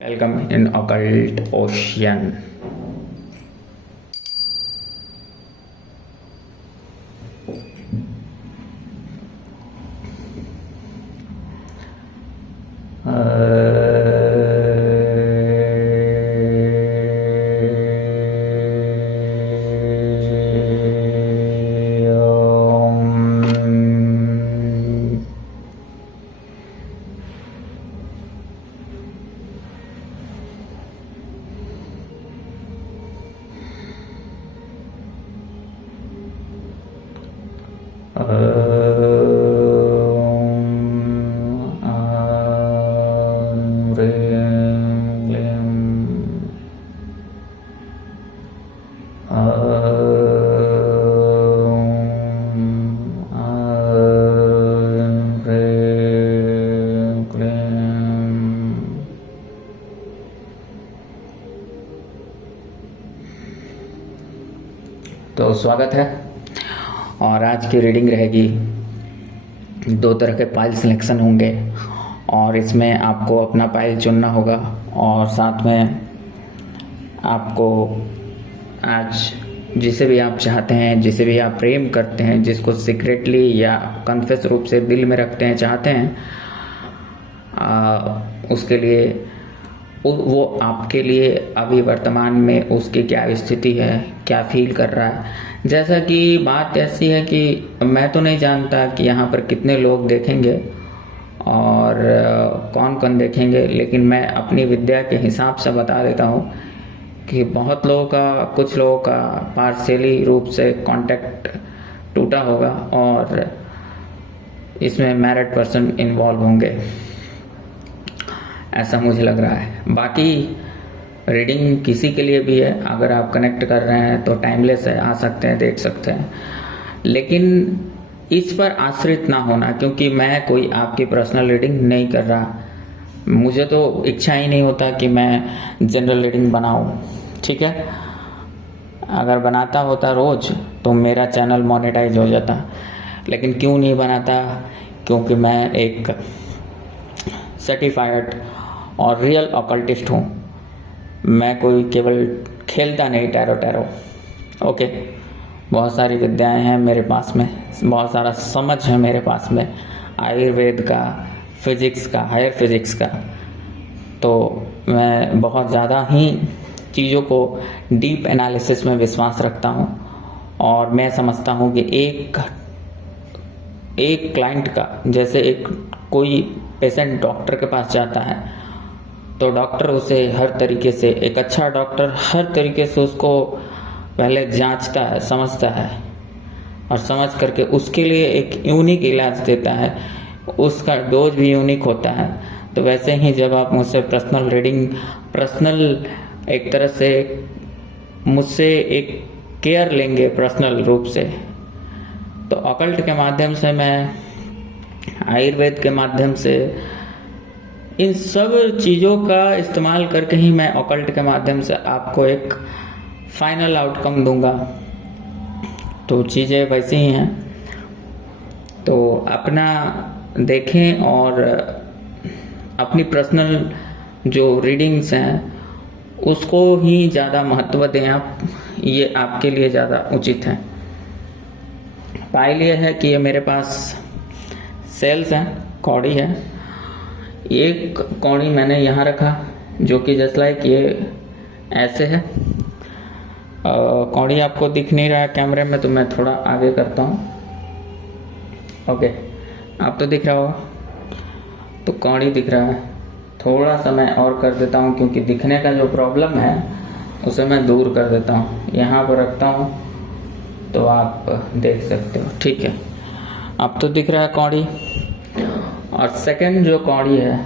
Welcome in Occult Ocean. तो स्वागत है। और आज की रीडिंग रहेगी, दो तरह के पाइल सिलेक्शन होंगे और इसमें आपको अपना पाइल चुनना होगा और साथ में आपको आज जिसे भी आप चाहते हैं, जिसे भी आप प्रेम करते हैं, जिसको सीक्रेटली या कन्फेस रूप से दिल में रखते हैं, चाहते हैं, उसके लिए वो आपके लिए अभी वर्तमान में उसकी क्या स्थिति है, क्या फील कर रहा है। जैसा कि बात ऐसी है कि मैं तो नहीं जानता कि यहाँ पर कितने लोग देखेंगे और कौन कौन देखेंगे, लेकिन मैं अपनी विद्या के हिसाब से बता देता हूँ कि बहुत लोगों का, कुछ लोगों का पार्शियली रूप से कांटेक्ट टूटा होगा और इसमें मैरिड पर्सन इन्वॉल्व होंगे, ऐसा मुझे लग रहा है। बाकी रीडिंग किसी के लिए भी है, अगर आप कनेक्ट कर रहे हैं तो टाइमलेस है, आ सकते हैं, देख सकते हैं, लेकिन इस पर आश्रित ना होना, क्योंकि मैं कोई आपकी पर्सनल रीडिंग नहीं कर रहा। मुझे तो इच्छा ही नहीं होता कि मैं जनरल रीडिंग बनाऊं, ठीक है। अगर बनाता होता रोज तो मेरा चैनल मोनेटाइज हो जाता, लेकिन क्यों नहीं बनाता, क्योंकि मैं एक सर्टिफाइड और रियल ऑकल्टिस्ट हूँ। मैं कोई केवल खेलता नहीं टैरो। ओके, बहुत सारी विद्याएं हैं मेरे पास में, बहुत सारा समझ है मेरे पास में, आयुर्वेद का, फिजिक्स का, हायर फिजिक्स का। तो मैं बहुत ज़्यादा ही चीज़ों को डीप एनालिसिस में विश्वास रखता हूँ और मैं समझता हूँ कि एक क्लाइंट का, जैसे एक कोई पेशेंट डॉक्टर के पास जाता है तो डॉक्टर उसे हर तरीके से, एक अच्छा डॉक्टर हर तरीके से उसको पहले जांचता है, समझता है और समझ करके उसके लिए एक यूनिक इलाज देता है, उसका डोज भी यूनिक होता है। तो वैसे ही जब आप मुझसे पर्सनल रीडिंग, पर्सनल एक तरह से मुझसे एक केयर लेंगे पर्सनल रूप से, तो ऑकल्ट के माध्यम से, मैं आयुर्वेद के माध्यम से, इन सब चीज़ों का इस्तेमाल करके ही मैं ऑकल्ट के माध्यम से आपको एक फाइनल आउटकम दूंगा। तो चीज़ें वैसी ही हैं, तो अपना देखें और अपनी पर्सनल जो रीडिंग्स हैं उसको ही ज़्यादा महत्व दें आप, ये आपके लिए ज़्यादा उचित है। पाइल ये है कि ये मेरे पास सेल्स हैं, कौड़ी है। एक कौड़ी मैंने यहाँ रखा जो कि जस्ट लाइक ये ऐसे है। कौड़ी आपको दिख नहीं रहा है कैमरे में, तो मैं थोड़ा आगे करता हूँ। ओके, आप तो दिख रहा हो, तो कौड़ी दिख रहा है। थोड़ा सा मैं और कर देता हूँ, क्योंकि दिखने का जो प्रॉब्लम है उसे मैं दूर कर देता हूँ। यहाँ पर रखता हूँ तो आप देख सकते हो, ठीक है। अब तो दिख रहा है कौड़ी। और सेकंड जो कौड़ी है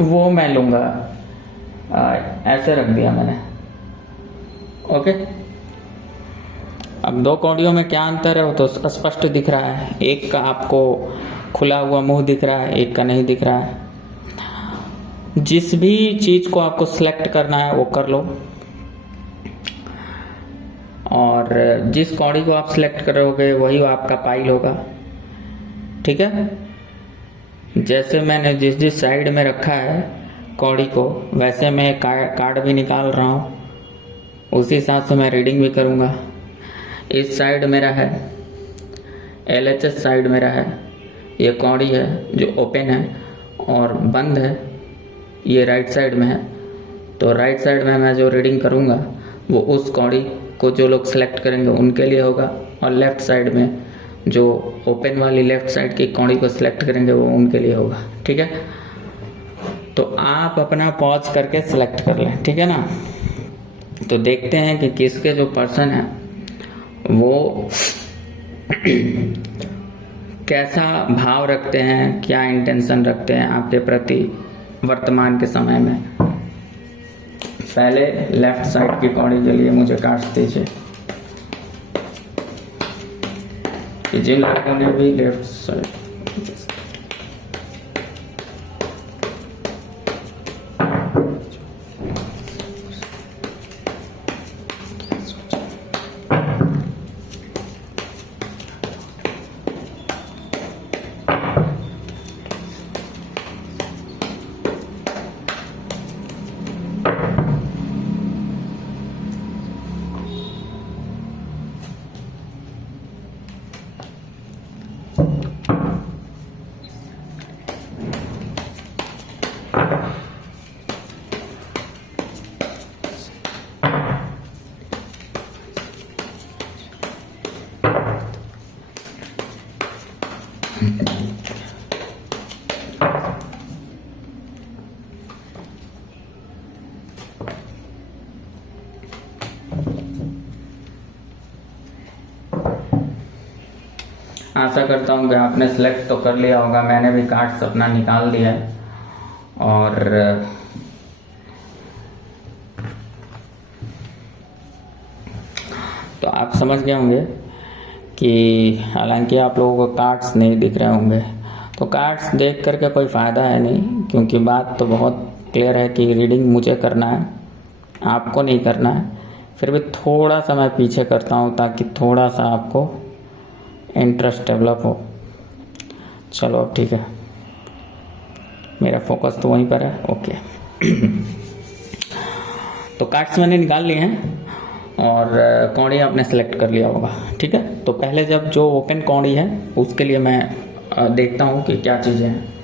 वो मैं लूँगा, ऐसे रख दिया मैंने। ओके, अब दो कौड़ियों में क्या अंतर है वो तो स्पष्ट दिख रहा है। एक का आपको खुला हुआ मुंह दिख रहा है, एक का नहीं दिख रहा है। जिस भी चीज़ को आपको सिलेक्ट करना है वो कर लो, और जिस कौड़ी को आप सिलेक्ट करोगे वही आपका पाइल होगा, ठीक है। जैसे मैंने जिस जिस साइड में रखा है कौड़ी को, वैसे मैं कार्ड भी निकाल रहा हूँ, उसी हिसाब से मैं रीडिंग भी करूँगा। इस साइड मेरा है, LHS साइड मेरा है, ये कौड़ी है जो ओपन है और बंद है, ये राइट साइड में है। तो राइट साइड में मैं जो रीडिंग करूँगा वो उस कौड़ी को जो लोग सेलेक्ट करेंगे उनके लिए होगा, और लेफ़्ट साइड में जो ओपन वाली लेफ़्ट साइड की कौड़ी को सिलेक्ट करेंगे वो उनके लिए होगा। ठीक है, तो आप अपना पॉज करके सिलेक्ट कर लें। ठीक है ना, तो देखते हैं कि किसके जो पर्सन है वो कैसा भाव रखते हैं, क्या इंटेंशन रखते हैं आपके प्रति वर्तमान के समय में। पहले लेफ्ट साइड की कौड़ी के लिए मुझे काट दीजिए कि जिन लोगों ने भी लेफ्ट साइड आशा करता हूँ कि आपने सेलेक्ट तो कर लिया होगा। मैंने भी कार्ड्स अपना निकाल दिया है और तो आप समझ गए होंगे कि हालांकि आप लोगों को कार्ड्स नहीं दिख रहे होंगे, तो कार्ड्स देख करके कोई फ़ायदा है नहीं, क्योंकि बात तो बहुत क्लियर है कि रीडिंग मुझे करना है, आपको नहीं करना है। फिर भी थोड़ा सा मैं पीछे करता हूँ ताकि थोड़ा सा आपको इंटरेस्ट डेवलप हो। चलो अब ठीक है, मेरा फोकस तो वहीं पर है। ओके तो कार्ड्स मैंने निकाल लिए हैं और कौड़ी आपने सेलेक्ट कर लिया होगा। ठीक है, तो पहले जब जो ओपन कौड़ी है उसके लिए मैं देखता हूँ कि क्या चीज़ें हैं।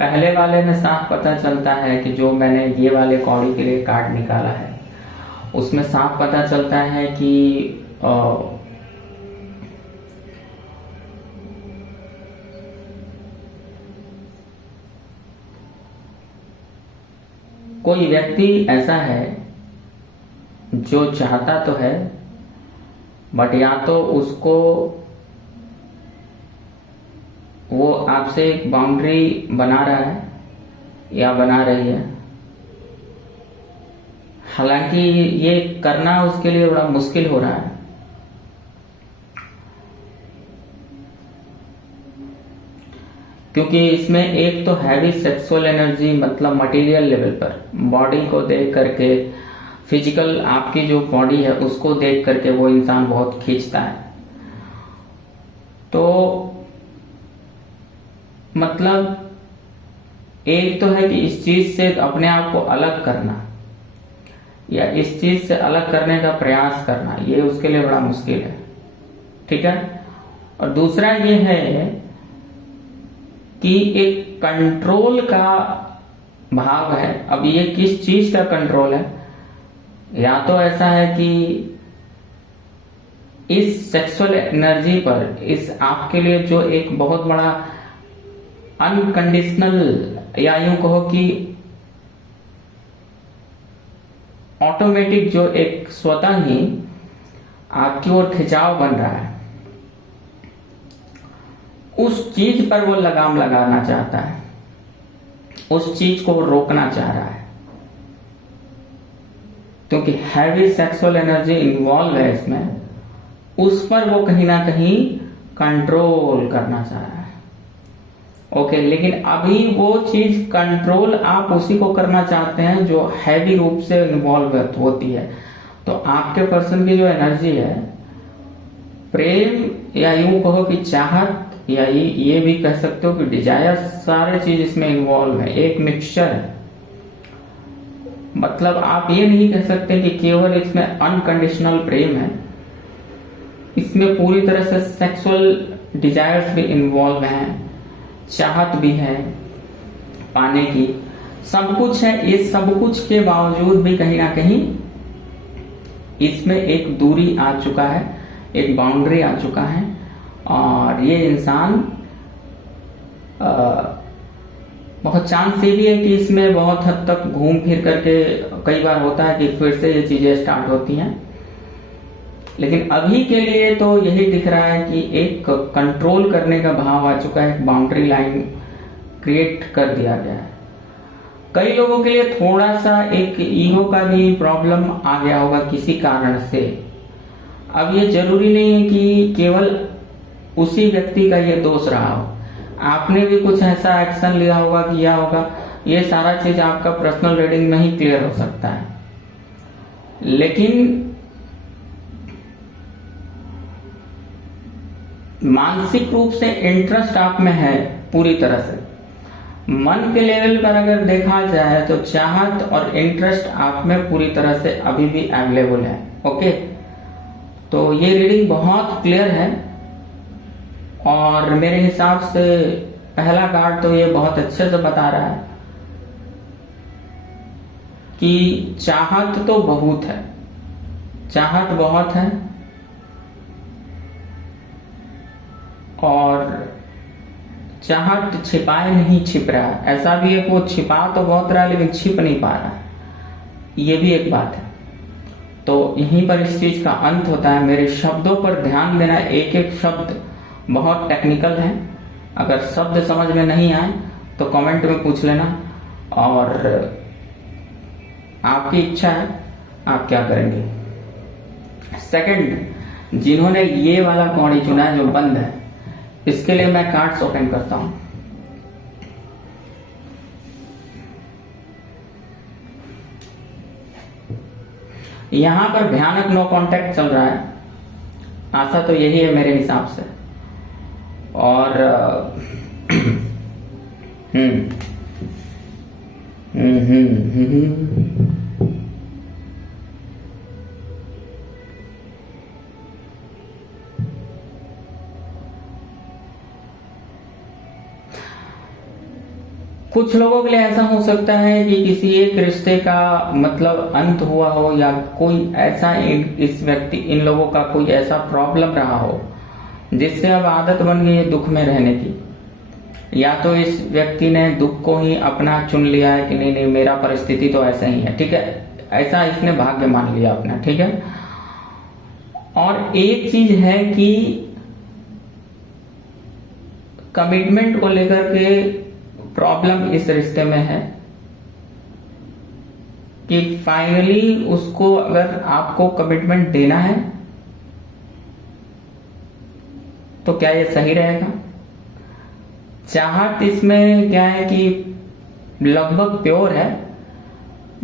पहले वाले में साफ पता चलता है कि जो मैंने ये वाले कौड़ी के लिए कार्ड निकाला है उसमें साफ पता चलता है कि कोई व्यक्ति ऐसा है जो चाहता तो है, बट या तो उसको वो आपसे एक बाउंड्री बना रहा है या बना रही है। हालांकि ये करना उसके लिए बड़ा मुश्किल हो रहा है, क्योंकि इसमें एक तो हैवी सेक्सुअल एनर्जी, मतलब मटेरियल लेवल पर बॉडी को देख करके, फिजिकल आपकी जो बॉडी है उसको देख करके वो इंसान बहुत खींचता है। तो मतलब एक तो है कि इस चीज से अपने आप को अलग करना या इस चीज से अलग करने का प्रयास करना, ये उसके लिए बड़ा मुश्किल है। ठीक है, और दूसरा ये है कि एक कंट्रोल का भाव है। अब ये किस चीज का कंट्रोल है? या तो ऐसा है कि इस सेक्सुअल एनर्जी पर, इस आपके लिए जो एक बहुत बड़ा अनकंडीशनल या यूं कहो कि ऑटोमेटिक जो एक स्वतः ही आपकी ओर खिंचाव बन रहा है, उस चीज पर वो लगाम लगाना चाहता है, उस चीज को वो रोकना चाह रहा है, क्योंकि हैवी सेक्सुअल एनर्जी इन्वॉल्व है इसमें, उस पर वो कहीं ना कहीं कंट्रोल करना चाह रहा है। ओके, लेकिन अभी वो चीज कंट्रोल आप उसी को करना चाहते हैं जो हैवी रूप से इन्वॉल्व होती है। तो आपके पर्सन की जो एनर्जी है, प्रेम या यूं कहो कि चाहत, या ये भी कह सकते हो कि डिजायर, सारे चीज इसमें इन्वॉल्व है, एक मिक्सचर है। मतलब आप ये नहीं कह सकते कि केवल इसमें अनकंडीशनल प्रेम है, इसमें पूरी तरह से सेक्सुअल डिजायर्स भी इन्वॉल्व हैं, चाहत भी है पाने की, सब कुछ है। ये सब कुछ के बावजूद भी कहीं ना कहीं इसमें एक दूरी आ चुका है, एक बाउंड्री आ चुका है, और ये इंसान बहुत चांस ये भी है कि इसमें बहुत हद तक घूम फिर करके कई बार होता है कि फिर से ये चीजें स्टार्ट होती हैं। लेकिन अभी के लिए तो यही दिख रहा है कि एक कंट्रोल करने का भाव आ चुका है, एक बाउंड्री लाइन क्रिएट कर दिया गया है। कई लोगों के लिए थोड़ा सा एक ईगो का भी प्रॉब्लम आ गया होगा किसी कारण से। अब ये जरूरी नहीं है कि केवल उसी व्यक्ति का ये दोष रहा हो, आपने भी कुछ ऐसा एक्शन लिया होगा, किया होगा, ये सारा चीज आपका पर्सनल रीडिंग में ही क्लियर हो सकता है। लेकिन मानसिक रूप से इंटरेस्ट आप में है पूरी तरह से। मन के लेवल पर अगर देखा जाए तो चाहत और इंटरेस्ट आप में पूरी तरह से अभी भी अवेलेबल है। ओके, तो ये रीडिंग बहुत क्लियर है, और मेरे हिसाब से पहला कार्ड तो ये बहुत अच्छे से बता रहा है कि चाहत तो बहुत है, चाहत बहुत है, और चाहत छिपाए नहीं छिप रहा। ऐसा भी है कि वो छिपा तो बहुत रहा है लेकिन छिप नहीं पा रहा, ये भी एक बात है। तो यहीं पर इस चीज का अंत होता है। मेरे शब्दों पर ध्यान देना, एक एक शब्द बहुत टेक्निकल है, अगर शब्द समझ में नहीं आए तो कमेंट में पूछ लेना, और आपकी इच्छा है आप क्या करेंगे। सेकंड, जिन्होंने ये वाला कौड़ी चुना है जो बंद है, इसके लिए मैं कार्ड्स ओपन करता हूं। यहां पर भयानक नो कांटेक्ट चल रहा है, आशा तो यही है मेरे हिसाब से। और कुछ लोगों के लिए ऐसा हो सकता है कि किसी एक रिश्ते का मतलब अंत हुआ हो, या कोई ऐसा इस व्यक्ति, इन लोगों का कोई ऐसा प्रॉब्लम रहा हो जिससे अब आदत बन गई है दुख में रहने की, या तो इस व्यक्ति ने दुख को ही अपना चुन लिया है कि नहीं नहीं मेरा परिस्थिति तो ऐसा ही है, ठीक है, ऐसा इसने भाग्य मान लिया अपना, ठीक है। और एक चीज है कि कमिटमेंट को लेकर के प्रॉब्लम इस रिश्ते में है कि फाइनली उसको अगर आपको कमिटमेंट देना है तो क्या ये सही रहेगा। चाहत इसमें क्या है कि लगभग प्योर है,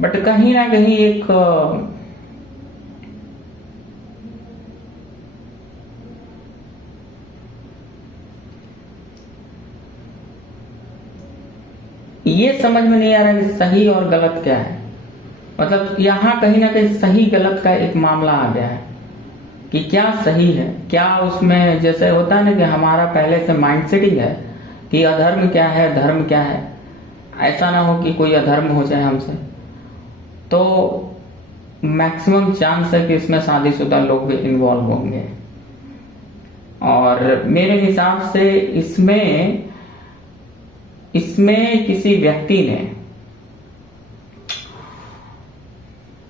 बट कहीं ना कहीं एक ये समझ में नहीं आ रहा कि सही और गलत क्या है। मतलब यहां कहीं ना कहीं सही गलत का एक मामला आ गया है कि क्या सही है, क्या उसमें जैसे होता है ना कि हमारा पहले से माइंड सेटिंग है कि अधर्म क्या है धर्म क्या है, ऐसा ना हो कि कोई अधर्म हो जाए हमसे। तो मैक्सिमम चांस है कि इसमें शादीशुदा लोग भी इन्वॉल्व होंगे, और मेरे हिसाब से इसमें किसी व्यक्ति ने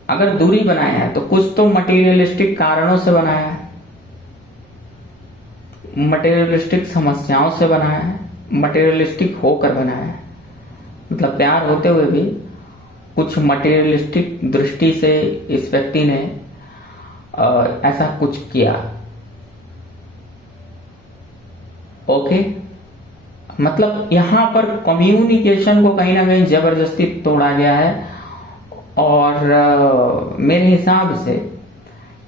अगर दूरी बनाया है तो कुछ तो मटेरियलिस्टिक कारणों से बनाया है, मटेरियलिस्टिक समस्याओं से बनाया है, मटेरियलिस्टिक होकर बनाया है। मतलब प्यार होते हुए भी कुछ मटेरियलिस्टिक दृष्टि से इस व्यक्ति ने ऐसा कुछ किया। ओके, मतलब यहां पर कम्युनिकेशन को कहीं ना कहीं जबरदस्ती तोड़ा गया है। और मेरे हिसाब से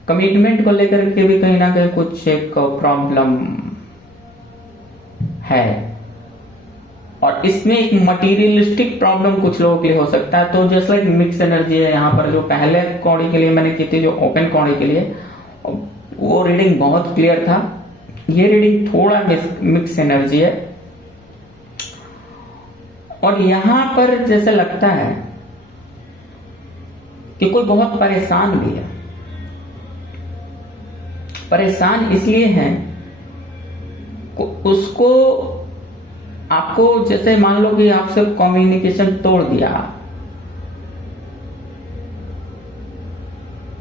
कमिटमेंट को लेकर के भी कहीं ना कहीं कुछ एक प्रॉब्लम है, और इसमें एक मटीरियलिस्टिक प्रॉब्लम कुछ लोगों के लिए हो सकता है। तो जस्ट लाइक मिक्स एनर्जी है यहाँ पर। जो पहले कौड़ी के लिए मैंने की थी, जो ओपन कौड़ी के लिए, वो रीडिंग बहुत क्लियर था। ये रीडिंग थोड़ा मिक्स एनर्जी है। और यहां पर जैसे लगता है कि कोई बहुत परेशान भी है। परेशान इसलिए है, उसको आपको जैसे मान लो कि आपसे कम्युनिकेशन तोड़ दिया,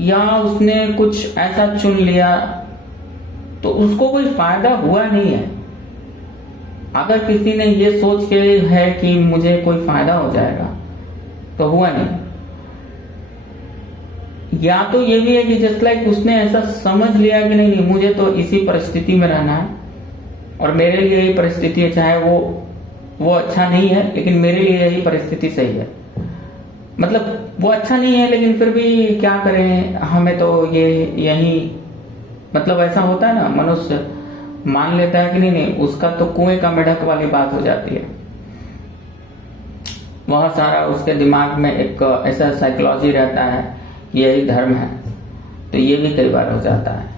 या उसने कुछ ऐसा चुन लिया तो उसको कोई फायदा हुआ नहीं है। अगर किसी ने ये सोच के है कि मुझे कोई फायदा हो जाएगा तो हुआ नहीं। या तो ये भी है कि जस्ट लाइक उसने ऐसा समझ लिया कि नहीं नहीं मुझे तो इसी परिस्थिति में रहना है और मेरे लिए यही परिस्थिति है, चाहे वो अच्छा नहीं है लेकिन मेरे लिए यही परिस्थिति सही है। मतलब वो अच्छा नहीं है लेकिन फिर भी क्या करें, हमें तो ये यही, मतलब ऐसा होता है ना, मनुष्य मान लेता है कि नहीं नहीं उसका तो कुएं का मेढक वाली बात हो जाती है। वह सारा उसके दिमाग में एक ऐसा साइकोलॉजी रहता है कि यही धर्म है, तो ये भी कई बार हो जाता है।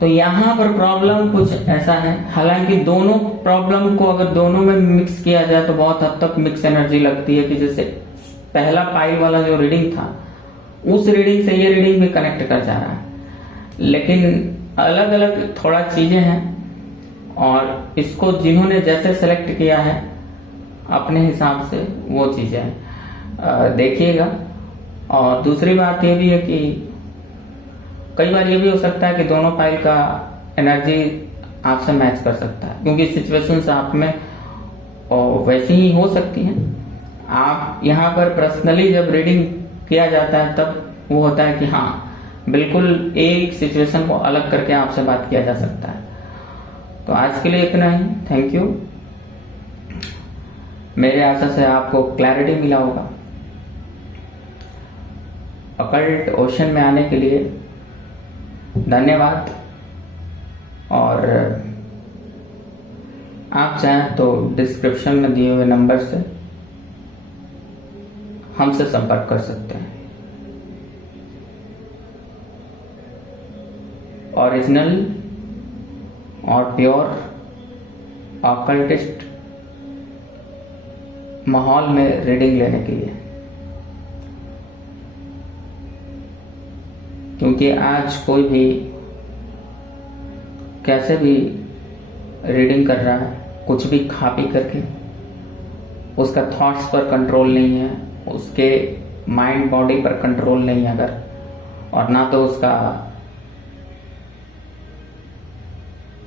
तो यहां पर प्रॉब्लम कुछ ऐसा है। हालांकि दोनों प्रॉब्लम को अगर दोनों में मिक्स किया जाए तो बहुत हद तक मिक्स एनर्जी लगती है। कि जैसे पहला पाइल वाला जो रीडिंग था, उस रीडिंग से ये रीडिंग भी कनेक्ट कर जा रहा है, लेकिन अलग अलग थोड़ा चीजें हैं। और इसको जिन्होंने जैसे सेलेक्ट किया है अपने हिसाब से वो चीजें देखिएगा। और दूसरी बात ये भी है कि कई बार ये भी हो सकता है कि दोनों पाइल का एनर्जी आपसे मैच कर सकता है, क्योंकि सिचुएशंस आप में वैसी ही हो सकती हैं। आप यहाँ पर पर्सनली जब रीडिंग किया जाता है तब वो होता है कि हाँ बिल्कुल एक सिचुएशन को अलग करके आपसे बात किया जा सकता है। तो आज के लिए इतना ही। Thank you. मेरे आशा से आपको क्लैरिटी मिला होगा। अकल्ट ओशन में आने के लिए धन्यवाद। और आप चाहें तो डिस्क्रिप्शन में दिए हुए नंबर से हमसे संपर्क कर सकते हैं। ओरिजिनल और प्योर ऑकल्टिस्ट माहौल में रीडिंग लेने के लिए, क्योंकि आज कोई भी कैसे भी रीडिंग कर रहा है, कुछ भी खा पी करके, उसका थॉट्स पर कंट्रोल नहीं है, उसके माइंड बॉडी पर कंट्रोल नहीं है अगर, और ना तो उसका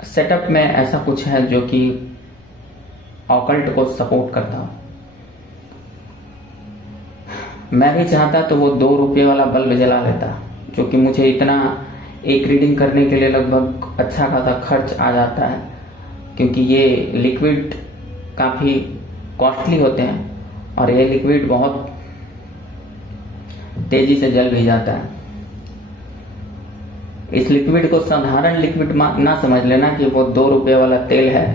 सेटअप में ऐसा कुछ है जो कि ऑकल्ट को सपोर्ट करता हो। मैं भी चाहता तो वो 2 रुपये वाला बल्ब जला लेता, जो कि मुझे इतना एक रीडिंग करने के लिए लगभग अच्छा खासा खर्च आ जाता है, क्योंकि ये लिक्विड काफ़ी कॉस्टली होते हैं और ये लिक्विड बहुत तेजी से जल भी जाता है। इस लिक्विड को साधारण लिक्विड ना समझ लेना कि वो 2 रुपये वाला तेल है,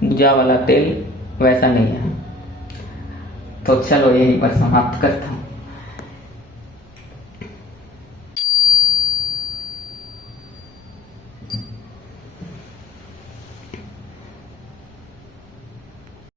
पूजा वाला तेल वैसा नहीं है। तो चलो यहीं पर समाप्त करता हूँ।